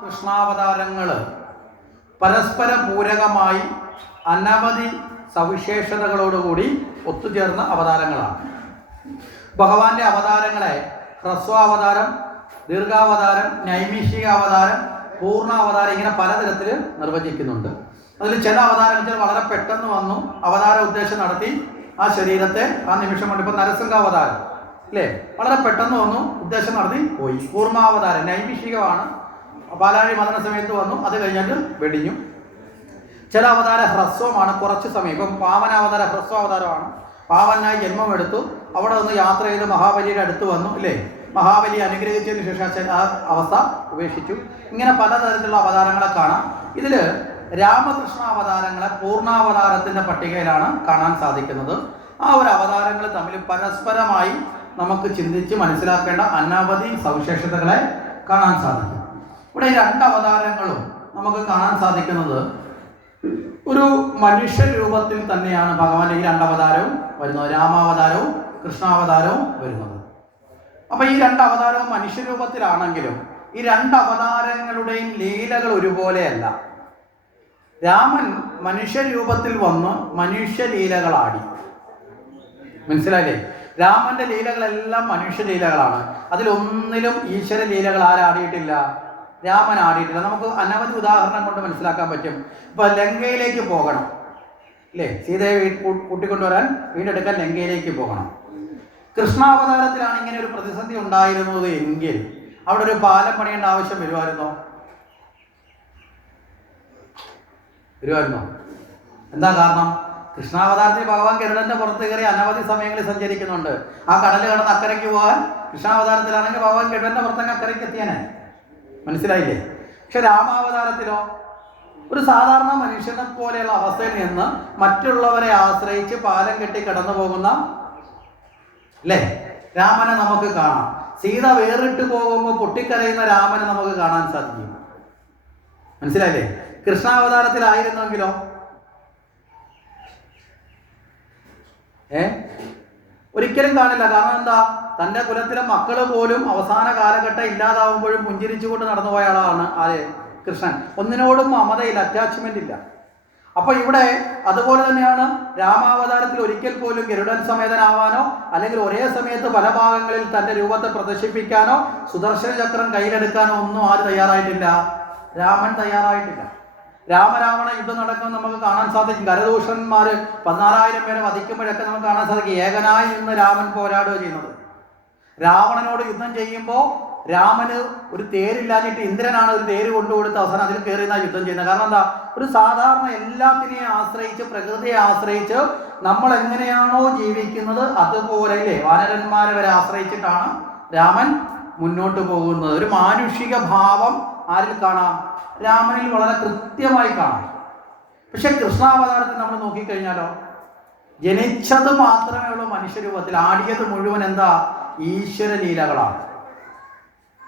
കൃഷ്ണാവതാരങ്ങൾ പരസ്പര പൂരകമായി അനവധി സവിശേഷതകളോടുകൂടി ഒത്തുചേർന്ന അവതാരങ്ങളാണ്. ഭഗവാന്റെ അവതാരങ്ങളെ ഹ്രസ്വാവതാരം ദീർഘാവതാരം നൈമിഷിക അവതാരം പൂർണ അവതാരം ഇങ്ങനെ പലതരത്തിൽ നിർവചിക്കുന്നുണ്ട്. അതിൽ ചില അവതാരങ്ങൾ വളരെ പെട്ടെന്ന് വന്നു. അവതാര ഉദ്ദേശം നടത്തി ആ ശരീരത്തെ ആ നിമിഷം കൊണ്ട് ഇപ്പം നരസിംഹാവതാരം അല്ലേ? വളരെ പെട്ടെന്ന് വന്നു. ഉദ്ദേശം നടത്തി പോയി. കൂർമാവതാരം നൈമിഷികമാണ് പാലാഴി മദന സമയത്ത് വന്നു അത് കഴിഞ്ഞിട്ട് വെടിഞ്ഞു. ചില അവതാര ഹ്രസ്വമാണ് കുറച്ച് സമയം ഇപ്പം പാവനാവതാര ഹ്രസ്വാവതാരമാണ്. പാവനായി ജന്മം എടുത്തു അവിടെ നിന്ന് യാത്ര ചെയ്ത് മഹാബലിയുടെ അടുത്ത് വന്നു അല്ലേ മഹാബലി അനുഗ്രഹിച്ചതിന് ശേഷം ആ അവസ്ഥ ഉപേക്ഷിച്ചു. ഇങ്ങനെ പലതരത്തിലുള്ള അവതാരങ്ങളെ കാണാം. ഇതിൽ രാമകൃഷ്ണ അവതാരങ്ങളെ പൂർണാവതാരത്തിന്റെ പട്ടികയിലാണ് കാണാൻ സാധിക്കുന്നത്. ആ ഒരു അവതാരങ്ങൾ തമ്മിൽ പരസ്പരമായി നമുക്ക് ചിന്തിച്ച് മനസ്സിലാക്കേണ്ട അനവധി സവിശേഷതകളെ കാണാൻ സാധിക്കും. ഇവിടെ രണ്ട് അവതാരങ്ങളും നമുക്ക് കാണാൻ സാധിക്കുന്നത് ഒരു മനുഷ്യ രൂപത്തിൽ തന്നെയാണ് ഭഗവാന്റെ ഈ രണ്ടവതാരവും വരുന്നത്. രാമാവതാരവും കൃഷ്ണാവതാരവും വരുന്നത്. അപ്പൊ ഈ രണ്ട് അവതാരവും മനുഷ്യരൂപത്തിലാണെങ്കിലും ഈ രണ്ട് അവതാരങ്ങളുടെയും ലീലകൾ ഒരുപോലെയല്ല. രാമൻ മനുഷ്യരൂപത്തിൽ വന്ന് മനുഷ്യലീലകളാടി മനസ്സിലായില്ലേ? രാമന്റെ ലീലകളെല്ലാം മനുഷ്യലീലകളാണ് അതിലൊന്നിലും ഈശ്വര ലീലകൾ ആരാടിയിട്ടില്ല. രാമൻ ആടിയിട്ടില്ല. നമുക്ക് അനവധി ഉദാഹരണം കൊണ്ട് മനസ്സിലാക്കാൻ പറ്റും. ഇപ്പൊ ലങ്കയിലേക്ക് പോകണം. അല്ലേ സീതയെ കൂട്ടിക്കൊണ്ടുവരാൻ വീണ്ടെടുക്കാൻ ലങ്കയിലേക്ക് പോകണം. കൃഷ്ണാവതാരത്തിലാണ് ഇങ്ങനെ ഒരു പ്രതിസന്ധി ഉണ്ടായിരുന്നത് എങ്കിൽ അവിടെ ഒരു പാലം പണിയേണ്ട ആവശ്യം വരുമായിരുന്നോ? വരുമായിരുന്നോ? എന്താ കാരണം? കൃഷ്ണാവതാരത്തിൽ ഭഗവാൻ ഗരുഡന്റെ പുറത്ത് കയറി അനവധി സമയങ്ങളിൽ സഞ്ചരിക്കുന്നുണ്ട്. ആ കടൽ കടന്ന് അക്കരയ്ക്ക് പോകാൻ കൃഷ്ണാവതാരത്തിലാണെങ്കിൽ ഭഗവാൻ ഗരുഡന്റെ പുറത്തേക്ക് അക്കരയ്ക്ക് എത്തിയാനെ. മനസ്സിലായില്ലേ? പക്ഷെ രാമാവതാരത്തിലോ ഒരു സാധാരണ മനുഷ്യനെ പോലെയുള്ള അവസ്ഥയിൽ നിന്ന് മറ്റുള്ളവരെ ആശ്രയിച്ച് പാലം കെട്ടി കടന്നു പോകുന്ന അല്ലേ രാമനെ നമുക്ക് കാണാം. സീത വേറിട്ട് പോകുമ്പോൾ പൊട്ടിക്കരയുന്ന രാമനെ നമുക്ക് കാണാൻ സാധിക്കും. മനസ്സിലായില്ലേ? കൃഷ്ണാവതാരത്തിലായിരുന്നെങ്കിലോ? ഏ? ഒരിക്കലും കാണില്ല. കാരണം എന്താ? തന്റെ കുലത്തിലെ മക്കൾ പോലും അവസാന കാലഘട്ടം ഇല്ലാതാവുമ്പോഴും പുഞ്ചിരിച്ചുകൊണ്ട് നടന്നു പോയ ആളാണ് ആര്? കൃഷ്ണൻ. ഒന്നിനോടും മമതയില്ല അറ്റാച്ച്മെന്റ് ഇല്ല. അപ്പൊ ഇവിടെ അതുപോലെ തന്നെയാണ് രാമാവതാരത്തിൽ ഒരിക്കൽ പോലും ഗരുഡൻ സമേതനാവാനോ അല്ലെങ്കിൽ ഒരേ സമയത്ത് പല ഭാഗങ്ങളിൽ തന്റെ രൂപത്തെ പ്രദർശിപ്പിക്കാനോ സുദർശന ചക്രം കയ്യിലെടുക്കാനോ ഒന്നും ആര് തയ്യാറായിട്ടില്ല. രാമൻ തയ്യാറായിട്ടില്ല. രാമരാവണ യുദ്ധം നടക്കുന്നത് നമുക്ക് കാണാൻ സാധിക്കും. കരദൂഷന്മാര് പതിനാലായിരം പേരെ വധിക്കുമ്പോഴൊക്കെ നമുക്ക് കാണാൻ സാധിക്കും. ഏകനായി നിന്ന് രാമൻ പോരാടുക ചെയ്യുന്നത്. രാവണനോട് യുദ്ധം ചെയ്യുമ്പോൾ രാമന് ഒരു തേരില്ലാഞ്ഞിട്ട് ഇന്ദ്രനാണ് ഒരു തേര് കൊണ്ടുകൊടുത്ത് അവസാനം അതിൽ കയറി യുദ്ധം ചെയ്യുന്നത് കാരണം എന്താ? ഒരു സാധാരണ എല്ലാത്തിനെയും ആശ്രയിച്ച് പ്രകൃതിയെ ആശ്രയിച്ച് നമ്മൾ എങ്ങനെയാണോ ജീവിക്കുന്നത് അതുപോലെ അല്ലേ വാനരന്മാരെ വരെ ആശ്രയിച്ചിട്ടാണ് രാമൻ മുന്നോട്ട് പോകുന്നത്. ഒരു മാനുഷിക ഭാവം ആരിൽ കാണാം? രാമനിൽ വളരെ കൃത്യമായി കാണാം. പക്ഷെ കൃഷ്ണാവതാരത്തിൽ നമ്മൾ നോക്കിക്കഴിഞ്ഞാലോ? ജനിച്ചത് മാത്രമേ ഉള്ളൂ മനുഷ്യരൂപത്തിൽ ആടിയത് മുഴുവൻ എന്താ? ഈശ്വര ലീലകളാണ്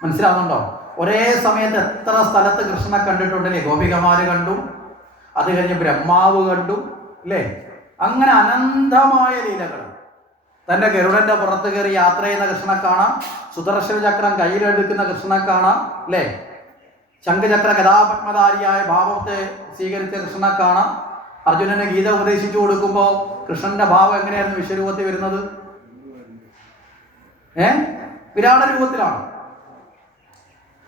മനസ്സിലാവുന്നുണ്ടോ? ഒരേ സമയത്ത് എത്ര സ്ഥലത്ത് കൃഷ്ണനെ കണ്ടിട്ടുണ്ടല്ലേ ഗോപികമാര് കണ്ടു അത് കഴിഞ്ഞ് ബ്രഹ്മാവ് കണ്ടു അല്ലേ അങ്ങനെ അനന്തമായ ലീലകൾ. തന്റെ ഗരുഡന്റെ പുറത്ത് കയറി യാത്ര ചെയ്യുന്ന കൃഷ്ണനെ കാണാം സുദർശന ചക്രം കയ്യിലെടുക്കുന്ന കൃഷ്ണനെ കാണാം അല്ലേ ശംഖചക്ര കഥാപത്മധാരിയായ ഭാവത്തെ സ്വീകരിച്ച കൃഷ്ണനെ കാണാം. അർജുനന് ഗീത ഉപദേശിച്ചു കൊടുക്കുമ്പോൾ കൃഷ്ണന്റെ ഭാവം എങ്ങനെയായിരുന്നു വിശ്വരൂപത്തിൽ വരുന്നത്? ഏ? വിരാട രൂപത്തിലാണ്.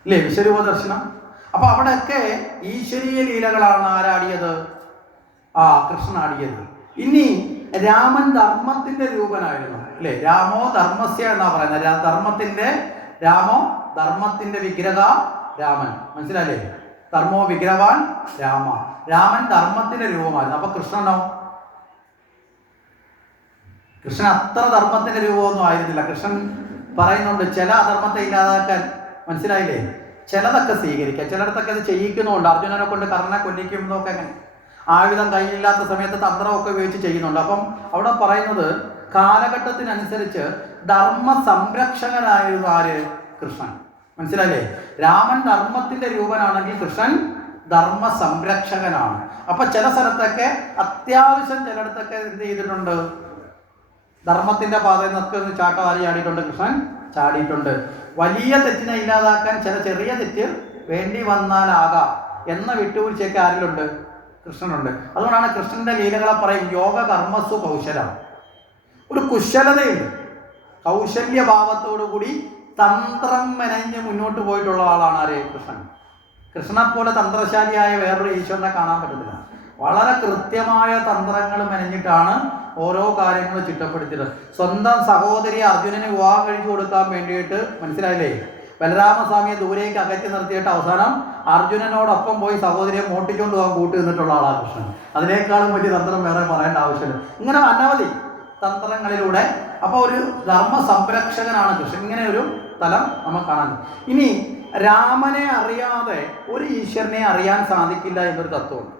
ഇല്ലേ? വിശ്വരൂപ ദർശനം. അപ്പൊ അവിടെയൊക്കെ ഈശ്വരീയ ലീലകളാണ് ആരാടിയത്? ആ കൃഷ്ണൻ ആടിയത്. ഇനി രാമൻ ധർമ്മത്തിന്റെ രൂപനായിരുന്നു. അല്ലേ രാമോ ധർമ്മസ്യ എന്നാ പറയുന്നത്. ധർമ്മത്തിന്റെ രാമോ ധർമ്മത്തിന്റെ വിഗ്രഹ രാമൻ. മനസ്സിലായില്ലേ? ധർമ്മോ വിഗ്രഹവാൻ രാമ. രാമൻ ധർമ്മത്തിന്റെ രൂപമായിരുന്നു. അപ്പൊ കൃഷ്ണനോ? കൃഷ്ണൻ അത്ര ധർമ്മത്തിന്റെ രൂപമൊന്നും ആയിരുന്നില്ല. കൃഷ്ണൻ പറയുന്നുണ്ട് ചില അധർമ്മത്തെ ഇല്ലാതാക്കാൻ മനസ്സിലായില്ലേ? ചിലതൊക്കെ സ്വീകരിക്കുക ചിലയിടത്തൊക്കെ അത് ചെയ്യിക്കുന്നുണ്ട് അർജുനനെ കൊണ്ട് കർണനെ കൊല്ലിക്കും എന്നൊക്കെ അങ്ങനെ. ആയുധം കയ്യിലില്ലാത്ത സമയത്ത് തന്ത്രമൊക്കെ ഉപയോഗിച്ച് ചെയ്യുന്നുണ്ട്. അപ്പം അവിടെ പറയുന്നത് കാലഘട്ടത്തിനനുസരിച്ച് ധർമ്മ സംരക്ഷകനായിരുന്നു ആര്? കൃഷ്ണൻ. മനസ്സിലായില്ലേ? രാമൻ ധർമ്മത്തിന്റെ രൂപനാണെങ്കിൽ കൃഷ്ണൻ ധർമ്മ സംരക്ഷകനാണ് അപ്പൊ ചില സ്ഥലത്തൊക്കെ അത്യാവശ്യം ചിലയിടത്തൊക്കെ എന്ത് ചെയ്തിട്ടുണ്ട്? ധർമ്മത്തിന്റെ പാതയിൽ നിന്നൊക്കെ ഒന്ന് ചാടിയിട്ടുണ്ട് കൃഷ്ണൻ. ചാടിയിട്ടുണ്ട്. വലിയ തെറ്റിനെ ഇല്ലാതാക്കാൻ ചില ചെറിയ തെറ്റ് വേണ്ടി വന്നാലാകാം എന്ന വിട്ടുവീഴ്ചയൊക്കെ ആരിലുണ്ട്? കൃഷ്ണനുണ്ട്. അതുകൊണ്ടാണ് കൃഷ്ണന്റെ ലീലകളെ പറയും യോഗ കർമ്മസു കൗശലം. ഒരു കുശലതയുണ്ട്. കൗശല്യഭാവത്തോടു കൂടി തന്ത്രം മെനഞ്ഞ് മുന്നോട്ട് പോയിട്ടുള്ള ആളാണ് ആര്? കൃഷ്ണൻ. കൃഷ്ണനെ പോലെ തന്ത്രശാലിയായ വേറൊരു ഈശ്വരനെ കാണാൻ പറ്റത്തില്ല. വളരെ കൃത്യമായ തന്ത്രങ്ങൾ മെനഞ്ഞിട്ടാണ് ഓരോ കാര്യങ്ങളും ചിട്ടപ്പെടുത്തിയത്. സ്വന്തം സഹോദരി അർജുനന് വിവാഹം കഴിച്ചു കൊടുക്കാൻ വേണ്ടിയിട്ട് മനസ്സിലായില്ലേ? ബലരാമസ്വാമിയെ ദൂരേക്ക് അകറ്റി നിർത്തിയിട്ട് അവസാനം അർജുനനോടൊപ്പം പോയി സഹോദരിയെ മോട്ടിക്കൊണ്ട് പോകാൻ കൂട്ടി നിന്നിട്ടുള്ള ആളാണ് കൃഷ്ണൻ. അതിനേക്കാളും വലിയ തന്ത്രം വേറെ പറയേണ്ട ആവശ്യമില്ല. ഇങ്ങനെ അനവധി തന്ത്രങ്ങളിലൂടെ അപ്പോൾ ഒരു ധർമ്മ സംരക്ഷകനാണ് കൃഷ്ണൻ. ഇങ്ങനെ ഒരു തലം നമുക്ക് കാണാൻ ഇനി രാമനെ അറിയാതെ ഒരു ഈശ്വരനെ അറിയാൻ സാധിക്കില്ല എന്നൊരു തത്വമുണ്ട്.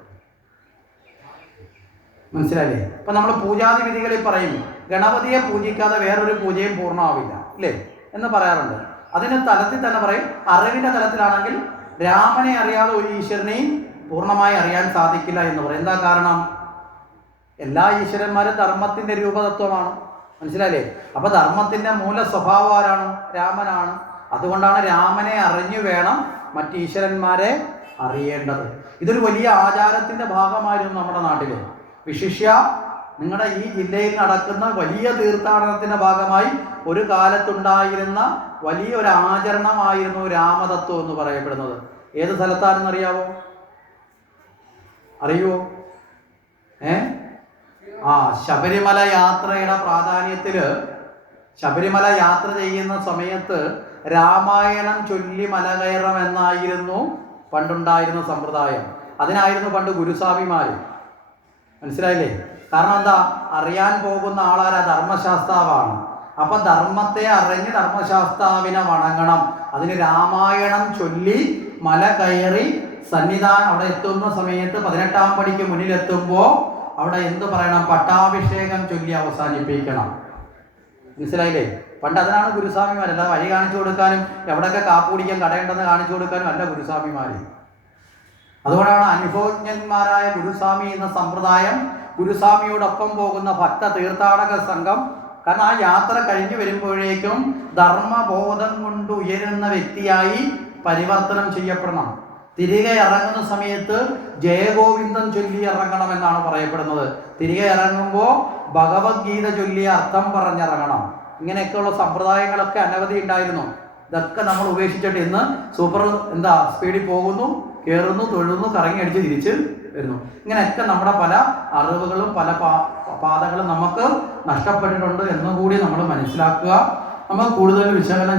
മനസ്സിലായില്ലേ? അപ്പം നമ്മൾ പൂജാതി വിധികളിൽ പറയും ഗണപതിയെ പൂജിക്കാതെ വേറൊരു പൂജയും പൂർണമാവില്ല ഇല്ലേ? എന്ന് പറയാറുണ്ട്. അതിന് തലത്തിൽ തന്നെ പറയും അറിവിന്റെ തലത്തിലാണെങ്കിൽ രാമനെ അറിയാതെ ഒരു ഈശ്വരനെയും പൂർണമായി അറിയാൻ സാധിക്കില്ല എന്ന് പറയും. എന്താ കാരണം? എല്ലാ ഈശ്വരന്മാരും ധർമ്മത്തിന്റെ രൂപതത്വമാണ്. മനസ്സിലായില്ലേ? അപ്പൊ ധർമ്മത്തിന്റെ മൂല സ്വഭാവം ആരാണ്? രാമനാണ്. അതുകൊണ്ടാണ് രാമനെ അറിഞ്ഞു വേണം മറ്റ് ഈശ്വരന്മാരെ അറിയേണ്ടത്. ഇതൊരു വലിയ ആചാരത്തിന്റെ ഭാഗമായിരുന്നു നമ്മുടെ നാട്ടിൽ വിശിഷ്യ നിങ്ങളുടെ ഈ ജില്ലയിൽ നടക്കുന്ന വലിയ തീർത്ഥാടനത്തിന്റെ ഭാഗമായി ഒരു കാലത്തുണ്ടായിരുന്ന വലിയൊരു ആചരണമായിരുന്നു രാമതത്വം എന്ന് പറയപ്പെടുന്നത്. ഏത് സ്ഥലത്താണെന്ന് അറിയാവോ? അറിയുവോ ഏ? ആ ശബരിമല യാത്രയുടെ പ്രാധാന്യത്തിൽ ശബരിമല യാത്ര ചെയ്യുന്ന സമയത്ത് രാമായണം ചൊല്ലി മല കയറം എന്നായിരുന്നു പണ്ടുണ്ടായിരുന്ന സമ്പ്രദായം. അതിനായിരുന്നു പണ്ട് ഗുരുസ്വാമിമാര് മനസ്സിലായില്ലേ? കാരണം എന്താ? അറിയാൻ പോകുന്ന ആളാരാ? ധർമ്മശാസ്താവാണ്. അപ്പൊ ധർമ്മത്തെ അറിഞ്ഞ് ധർമ്മശാസ്താവിനെ വണങ്ങണം. അതിന് രാമായണം ചൊല്ലി മല കയറി സന്നിധാനം അവിടെ എത്തുന്ന സമയത്ത് പതിനെട്ടാം പടിക്ക് മുന്നിലെത്തുമ്പോൾ അവിടെ എന്ത് പറയണം? പട്ടാഭിഷേകം ചൊല്ലി അവസാനിപ്പിക്കണം. മനസ്സിലായില്ലേ? പണ്ട് അതിനാണ് ഗുരുസ്വാമിമാർ അല്ല വഴി കാണിച്ചു കൊടുക്കാനും എവിടെയൊക്കെ കാപ്പ് കുടിക്കാൻ കടയുണ്ടെന്ന് കാണിച്ചു കൊടുക്കാനും അല്ല ഗുരുസ്വാമിമാര്. അതുകൊണ്ടാണ് അനുഭവജ്ഞന്മാരായ ഗുരുസ്വാമി എന്ന സമ്പ്രദായം ഗുരുസ്വാമിയോടൊപ്പം പോകുന്ന ഭക്ത തീർത്ഥാടക സംഘം. കാരണം ആ യാത്ര കഴിഞ്ഞു വരുമ്പോഴേക്കും ധർമ്മബോധം കൊണ്ട് ഉയരുന്ന വ്യക്തിയായി പരിവർത്തനം ചെയ്യപ്പെടണം. തിരികെ ഇറങ്ങുന്ന സമയത്ത് ജയഗോവിന്ദൻ ചൊല്ലി ഇറങ്ങണം എന്നാണ് പറയപ്പെടുന്നത്. തിരികെ ഇറങ്ങുമ്പോൾ ഭഗവത്ഗീത ചൊല്ലിയ അർത്ഥം പറഞ്ഞിറങ്ങണം. ഇങ്ങനെയൊക്കെയുള്ള സമ്പ്രദായങ്ങളൊക്കെ അനവധി ഉണ്ടായിരുന്നു. ഇതൊക്കെ നമ്മൾ ഉപേക്ഷിച്ചിട്ട് ഇന്ന് സൂപ്പർ എന്താ സ്പീഡിൽ പോകുന്നു. കയറുന്നു തൊഴുന്നു കറങ്ങി അടിച്ച് തിരിച്ച് വരുന്നു. ഇങ്ങനെയൊക്കെ നമ്മുടെ പല അറിവുകളും പല പാതകളും നമുക്ക് നഷ്ടപ്പെട്ടിട്ടുണ്ട് എന്നുകൂടി നമ്മൾ മനസ്സിലാക്കുക. നമ്മൾ കൂടുതൽ വിശകലനം